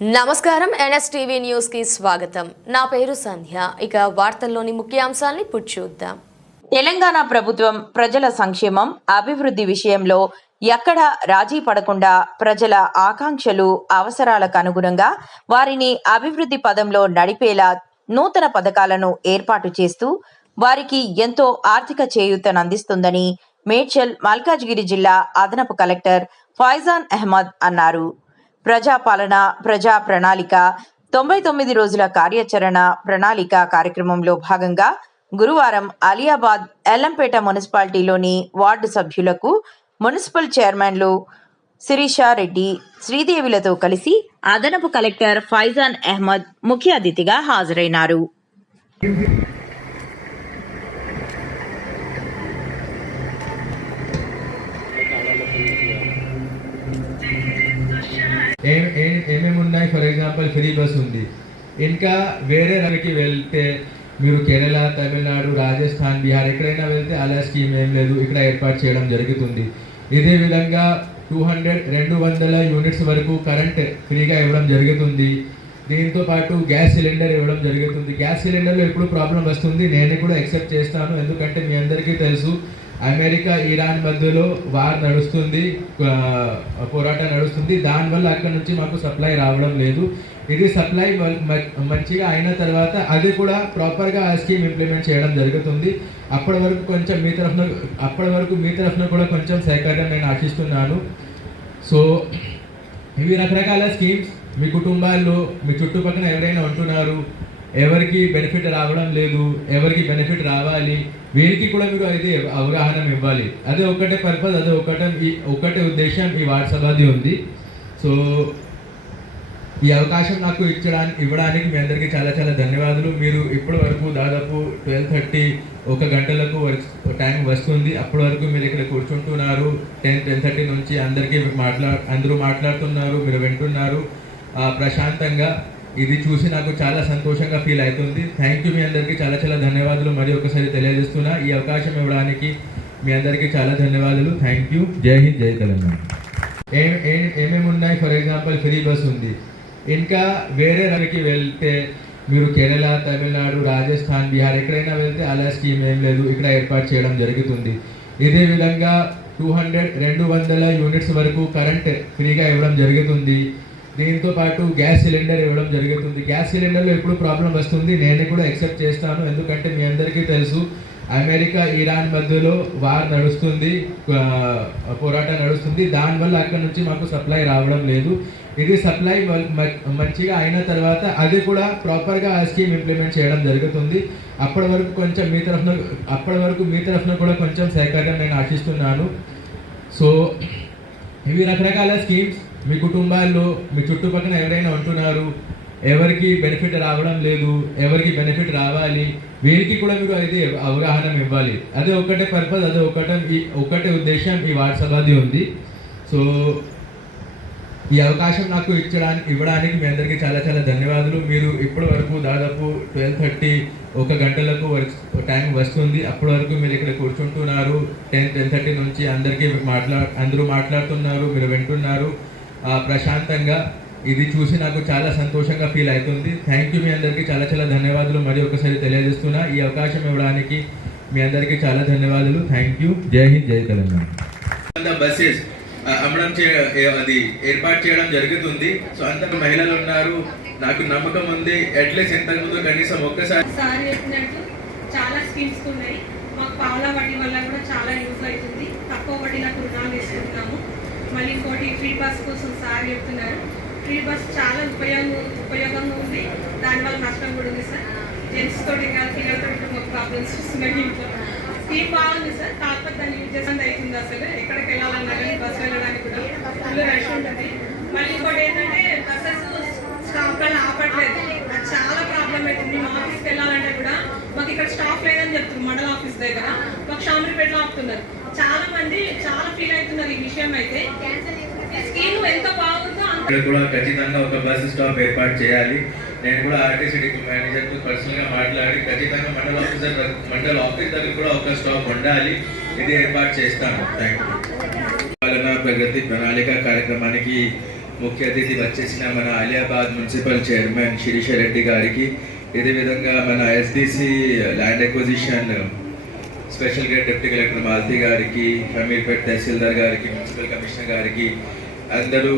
నమస్కారం NSTV news కి స్వాగతం. నా పేరు సంధ్య. ఇక వార్తల్లోని ముఖ్యాంశాలను ఇప్పుడు చూద్దాం. తెలంగాణ ప్రభుత్వం ప్రజల సంక్షేమం, అభివృద్ధి విషయంలో ఎక్కడ రాజీ పడకుండా ప్రజల ఆకాంక్షలు, అవసరాలకు అనుగుణంగా వారిని అభివృద్ధి పదంలో నడిపేలా నూతన పథకాలను ఏర్పాటు చేస్తూ వారికి ఎంతో ఆర్థిక చేయూతనందిస్తుందని మేడ్చల్ మల్కాజ్గిరి జిల్లా అదనపు కలెక్టర్ ఫైజాన్ అహ్మద్ అన్నారు. ప్రజాపాలన, ప్రజా ప్రణాళిక 99 రోజుల కార్యాచరణ ప్రణాళిక కార్యక్రమంలో భాగంగా గురువారం అలియాబాద్, ఎల్లంపేట మున్సిపాలిటీలోని వార్డు సభ్యులకు మున్సిపల్ చైర్మన్లు శిరీషా రెడ్డి, శ్రీదేవిలతో కలిసి అదనపు కలెక్టర్ ఫైజాన్ అహ్మద్ ముఖ్య అతిథిగా హాజరైనారు. ఏమేమి ఉన్నాయి? ఫర్ ఎగ్జాంపుల్ ఫ్రీ బస్ ఉంది. ఇంకా వేరే రాష్ట్రానికి వెళ్తే మీరు కేరళ, తమిళనాడు, రాజస్థాన్, బీహార్ ఎక్కడైనా వెళ్తే అలా స్కీమ్ ఏం లేదు, ఇక్కడ ఏర్పాటు చేయడం జరుగుతుంది. ఇదే విధంగా 200 యూనిట్స్ వరకు కరెంట్ ఫ్రీగా ఇవ్వడం జరుగుతుంది. దీంతో పాటు గ్యాస్ సిలిండర్ ఇవ్వడం జరుగుతుంది. గ్యాస్ సిలిండర్లో ఎప్పుడు ప్రాబ్లం వస్తుంది, నేను కూడా యాక్సెప్ట్ చేస్తాను. ఎందుకంటే మీ అందరికీ తెలుసు, అమెరికా, ఇరాన్ మధ్యలో వార్ నడుస్తుంది, పోరాటం నడుస్తుంది. దానివల్ల అక్కడ నుంచి మాకు సప్లై రావడం లేదు. ఇది సప్లై మంచిగా అయిన తర్వాత అది కూడా ప్రాపర్గా ఆ స్కీమ్ ఇంప్లిమెంట్ చేయడం జరుగుతుంది. అప్పటి వరకు మీ తరఫున కూడా కొంచెం సహకారం నేను ఆశిస్తున్నాను. సో ఇవి రకరకాల స్కీమ్స్. మీ కుటుంబాల్లో, మీ చుట్టుపక్కల ఎవరైనా ఉంటున్నారు, ఎవరికి బెనిఫిట్ రావడం లేదు, ఎవరికి బెనిఫిట్ రావాలి, వీరికి కూడా మీరు అయితే అవగాహన ఇవ్వాలి. అదే ఒకటే పర్పస్, అదే ఒకటే ఉద్దేశం ఈ వాట్సాప్ది ఉంది. సో ఈ అవకాశం నాకు ఇవ్వడానికి మీ అందరికీ చాలా చాలా ధన్యవాదాలు. మీరు ఇప్పటి వరకు దాదాపు 12:30 1 గంటలకు టైం వస్తుంది. అప్పటి వరకు మీరు ఇక్కడ కూర్చుంటున్నారు. 10:30 నుంచి అందరూ మాట్లాడుతున్నారు, మీరు వింటున్నారు ప్రశాంతంగా. ఇది చూసి నాకు చాలా సంతోషంగా ఫీల్ అవుతుంది. Thank you. మీ అందరికీ చాలా చాలా ధన్యవాదాలు మరి ఒకసారి తెలియజేస్తున్నా. ఈ అవకాశం ఇవ్వడానికి మీ అందరికీ చాలా ధన్యవాదాలు. Thank you. జై హింద్, జై తెలంగాణ. ఏమేమి ఉన్నాయి? ఫర్ ఎగ్జాంపుల్ ఫ్రీ బస్ ఉంది. ఇంకా వేరే రాష్ట్రానికి వెళ్తే మీరు కేరళ, తమిళనాడు, రాజస్థాన్, బీహార్ ఎక్కడైనా వెళ్తే అలా స్కీమ్ ఏం లేదు, ఇక్కడ ఏర్పాటు చేయడం జరుగుతుంది. ఇదే విధంగా 200 యూనిట్స్ వరకు కరెంట్ ఫ్రీగా ఇవ్వడం జరుగుతుంది. దీంతో పాటు గ్యాస్ సిలిండర్ ఇవ్వడం జరుగుతుంది. గ్యాస్ సిలిండర్లో ఎప్పుడు ప్రాబ్లం వస్తుంది, నేను కూడా యాక్సెప్ట్ చేస్తాను. ఎందుకంటే మీ అందరికీ తెలుసు, అమెరికా, ఇరాన్ మధ్యలో వార్ నడుస్తుంది, పోరాటం నడుస్తుంది. దానివల్ల అక్కడ నుంచి మాకు సప్లై రావడం లేదు. ఇది సప్లై మంచిగా అయిన తర్వాత అది కూడా ప్రాపర్గా ఆ స్కీమ్ ఇంప్లిమెంట్ చేయడం జరుగుతుంది. అప్పటి వరకు మీ తరఫున కూడా కొంచెం సహకారం నేను ఆశిస్తున్నాను. సో ఇవి రకరకాల స్కీమ్స్. మీ కుటుంబాల్లో, మీ చుట్టుపక్కల ఎవరైనా ఉంటున్నారు, ఎవరికి బెనిఫిట్ రావడం లేదు, ఎవరికి బెనిఫిట్ రావాలి, వీరికి కూడా మీరు అయితే అవగాహన ఇవ్వాలి. అదే ఒకటే పర్పస్, అదే ఒకటే ఉద్దేశం ఈ వాట్సాప్ది ఉంది. సో ఈ అవకాశం నాకు ఇవ్వడానికి మీ అందరికీ చాలా చాలా ధన్యవాదాలు. మీరు ఇప్పటి వరకు దాదాపు 12:30 1 గంటలకు టైం వస్తుంది. అప్పటి వరకు మీరు ఇక్కడ కూర్చుంటున్నారు. 10:30 నుంచి అందరూ మాట్లాడుతున్నారు, మీరు వింటున్నారు ప్రశాంతంగా. ఇది చూసి నాకు చాలా సంతోషంగా ఫీల్ అవుతుంది. Thank you. మీ అందరికీ చాలా చాలా ధన్యవాదాలు మరి ఒకసారి తెలియజేస్తున్నా. ఈ అవకాశం ఇవ్వడానికి మీ అందరికీ చాలా ధన్యవాదాలు. Thank you. జై హింద్, జై తెలంగాణ. బస్సెస్ అమ్మడం అది ఏర్పాటు చేయడం జరుగుతుంది. సో అంత మహిళలు ఉన్నారు, నాకు నమ్మకం ఉంది. అట్లీస్ట్ ఇంతకుముందు కనీసం ఒక్కసారి చెప్పినట్టు చాలా స్కీమ్స్ ఉన్నాయి. మాకు పావుల వడ్డీ వల్ల కూడా చాలా యూజ్ అవుతుంది. తక్కువ వడ్డీలకు రుణాలు తీసుకుంటున్నాము. మళ్ళీ ఇంకోటి ఫ్రీ బస్ కోసం సార్ చెప్తున్నారు. ఫ్రీ బస్ చాలా ఉపయోగంగా ఉంది. దానివల్ల నష్టం కూడా ఉంది సార్. జెంట్స్ తోటి కాదు, పిల్లలతో మాకు ప్రాబ్లమ్స్ వస్తున్నాయి ఇంట్లో. స్కీమ్ బాగుంది సార్, కాకపోతే దాన్ని యూజ్ చేసేది అవుతుంది. అసలు ఎక్కడికి వెళ్ళాలన్నా కానీ బస్సు వెళ్ళడానికి కూడా ఫుల్ రష్ ఉంటుంది. మళ్ళీ ఇంకోటి ఏంటంటే బస్సెస్ స్టాప్లను ఆపట్లేదు. అది చాలా ప్రాబ్లం అవుతుంది. మా ఆఫీస్కి వెళ్ళాలంటే కూడా మాకు ఇక్కడ స్టాప్ లేదని చెప్తున్నారు. మండల ఆఫీస్ దగ్గర మాకు షామరిపేటలో ఆపుతున్నారు. చాలా మంది చాలా ఫీల్ అవుతున్నారు ఈ విషయం. అయితే స్కీమ్ ఎంత బాగుందో అంత కూడా ఖచ్చితంగా ఒక బస్ స్టాప్ ఏర్పాటు చేయాలి. నేను కూడా ఆర్టీసీ మేనేజర్తో పర్సనల్గా మాట్లాడి ఖచ్చితంగా మండల ఆఫీస్ దగ్గర కూడా ఒక స్టాప్ ఉండాలి. ఇది ఏర్పాటు చేస్తాను. Thank you. పాలన ప్రగతి ప్రణాళిక కార్యక్రమానికి ముఖ్య అతిథి వచ్చేసిన మన ఆలియాబాద్ మున్సిపల్ చైర్మన్ శిరీష రెడ్డి గారికి, ఇదే విధంగా మన SDC land acquisition special grade deputy collector Malathi గారికి, షమీర్పేట్ తహసీల్దార్ గారికి, మున్సిపల్ కమిషనర్ గారికి, అందరూ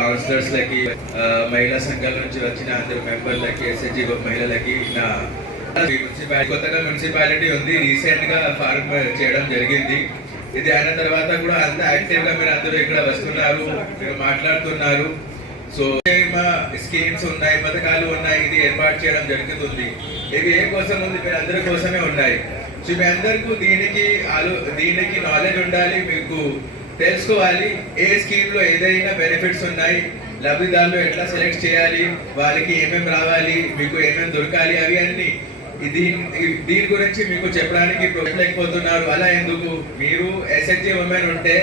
కౌన్సిలర్స్లకి, మహిళా సంఘాల నుంచి వచ్చిన అందరు మెంబర్లకి, ఎస్హెచ్జి మహిళలకి, నా కొత్తగా మున్సిపాలిటీ ఉంది, రీసెంట్ గా ఫార్మ్ చేయడం జరిగింది. ఇది అయిన తర్వాత కూడా అంత యాక్టివ్ గా మీరు అందరూ ఇక్కడ వస్తున్నారు, మీరు మాట్లాడుతున్నారు. సో స్కీమ్స్ ఉన్నాయి, పథకాలు ఉన్నాయి, ఇది ఏర్పాటు చేయడం జరుగుతుంది. ఇవి ఏ కోసం ఉంది? మీరు అందరి కోసమే ఉన్నాయి. సో మీ అందరికీ దీనికి నాలెడ్జ్ ఉండాలి, మీకు తెలుసుకోవాలి ఏ స్కీమ్ లో ఏదైనా బెనిఫిట్స్ ఉన్నాయి, లబ్ధిదారులు ఎట్లా సెలెక్ట్ చేయాలి, వాళ్ళకి ఏమేమి రావాలి, మీకు ఏమేమి దొరకాలి, అవి అన్ని దీని గురించి మీకు చెప్పడానికి లేకపోతున్నారు. అలా ఎందుకు? మీరు ఎస్హెచ్జి ఉమెన్ ఉంటే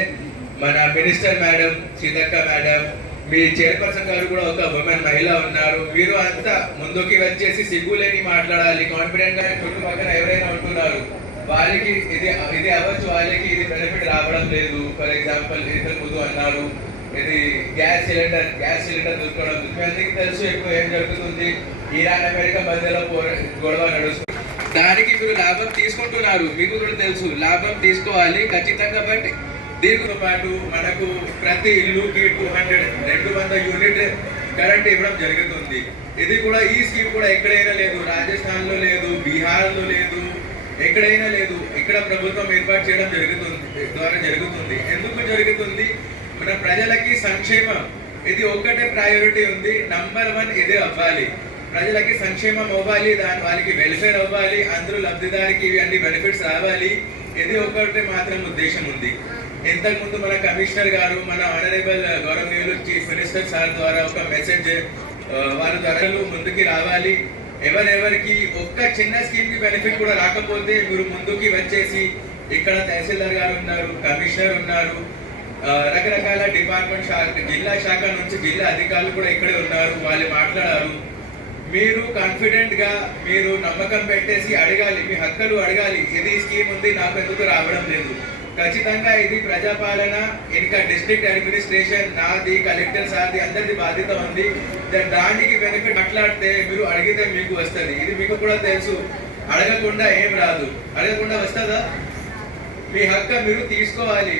మన మినిస్టర్ మేడం సీతక్క మేడం, మీ చైర్పర్సన్ గారు కూడా ఒక ఉమెన్ మహిళ ఉన్నారు. మీరు అంతా ముందుకి వచ్చేసి సిగ్గులేని మాట్లాడాలి, కాన్ఫిడెంట్ గా. చుట్టుపక్కల ఎవరైనా ఉంటున్నారు వాళ్ళకి ఇది అవ్వచ్చు, వాళ్ళకి ఇది బెనిఫిట్ రావడం లేదు. ఫర్ ఎగ్జాంపుల్ ఇంతకు ముందు అన్నారు ఇది గ్యాస్ సిలిండర్ దొరకడం. మీ అందరికీ తెలుసు ఇప్పుడు ఏం జరుగుతుంది, ఇరాన్ అమెరికా మధ్యలో గొడవ నడుస్తుంది. దానికి మీరు లాభం తీసుకుంటున్నారు, మీకు కూడా తెలుసు లాభం తీసుకోవాలి ఖచ్చితంగా. బట్ దీనితో పాటు మనకు ప్రతి ఇల్లుకి 200 యూనిట్ కరెంట్ ఇవ్వడం జరుగుతుంది. ఇది కూడా ఈ స్కీమ్ కూడా ఎక్కడైనా లేదు, రాజస్థాన్ లో లేదు, బీహార్ లో లేదు, ఎక్కడైనా లేదు. ఇక్కడ ప్రభుత్వం ఏర్పాటు చేయడం జరుగుతుంది. ఎందుకు జరుగుతుంది? మన ప్రజలకి సంక్షేమం, ఇది ఒక్కటే ప్రయారిటీ ఉంది. నంబర్ 1 ఇదే అవ్వాలి. ప్రజలకి సంక్షేమం అవ్వాలి, వాళ్ళకి వెల్ఫేర్ అవ్వాలి, అందరూ లబ్ధిదారికి ఇవి అన్ని బెనిఫిట్స్ రావాలి. ఇది ఒకటే మాత్రం ఉద్దేశం ఉంది. ఇంతకుముందు మన కమిషనర్ గారు, మన ఆనరబుల్ గౌరవనీయులు చీఫ్ మినిస్టర్ సార్ ద్వారా ఒక మెసేజ్ వారి ధరలు ముందుకి రావాలి. ఎవరెవరికి ఒక్క చిన్న స్కీమ్ కి బెనిఫిట్ కూడా రాకపోతే మీరు ముందుకి వచ్చేసి, ఇక్కడ తహసీల్దార్ గారు ఉన్నారు, కమిషనర్ ఉన్నారు, రకరకాల డిపార్ట్మెంట్ జిల్లా శాఖ నుంచి జిల్లా అధికారులు కూడా ఇక్కడే ఉన్నారు, వాళ్ళు మాట్లాడారు. మీరు కాన్ఫిడెంట్ గా మీరు నమ్మకం పెట్టేసి అడగాలి, మీ హక్కులు అడగాలి. ఇది స్కీమ్ ఉంది, నాకు ఎందుకు రావడం లేదు. ఖచ్చితంగా ఇది ప్రజాపాలన, ఇంకా డిస్ట్రిక్ట్ అడ్మినిస్ట్రేషన్ నాది, కలెక్టర్ సార్ది, అందరిది బాధ్యత ఉంది. దానికి బెనిఫిట్ మాట్లాడితే మీరు అడిగితే మీకు వస్తుంది. ఇది మీకు కూడా తెలుసు, అడగకుండా ఏం రాదు. అడగకుండా వస్తుందా? మీ హక్కు మీరు తీసుకోవాలి.